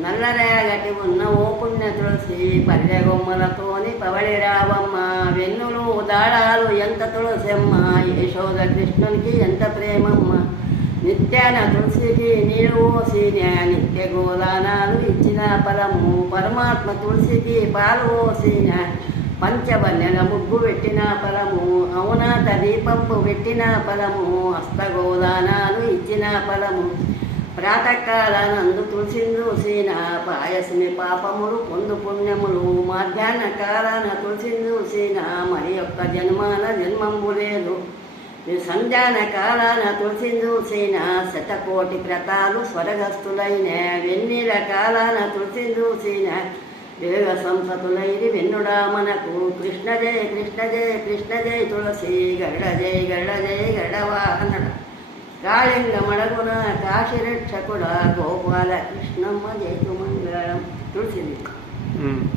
నల్లరేగటి ఉన్న ఓ పుణ్య తులసి పల్లె బొమ్మలతోని పవళి రావమ్మ వెన్నులు దాడాలు ఎంత తులసమ్మ యశోద కృష్ణునికి ఎంత ప్రేమమ్మ నిత్యాన తులసికి నీళ్ళు పోసిన నిత్య గోదానాలు ఇచ్చిన ఫలము పరమాత్మ తులసికి పాలు పోసిన పంచవన్నెల ముగ్గు పెట్టిన ఫలము అవునాత దీపంపు పెట్టిన ఫలము హస్తగోదానాలు ఇచ్చిన ఫలము ప్రాతకాలనందు తులసిని చూసిన పాయసిని పాపములు పొందు పుణ్యములు మధ్యాహ్న కాలాన తులసిని చూసిన మరి యొక్క జన్మాన జన్మంబు లేదు సంధ్యాన కాలాన తులసిని చూసిన శతకోటి క్రతాలు స్వర్గస్థులైన వెన్నీల కాలాన తులసిని చూసిన వేగ సంసతులైరి వెన్నుడా మనకు కృష్ణ జయ కృష్ణ జయ కృష్ణ జయ తులసి గరుడ జయ గరుడ జయ గరుడవాహన కాళింగమడగున కాశిరక్షకుడ గోపాల కృష్ణమ్మ జయతు మంగళం తులసిది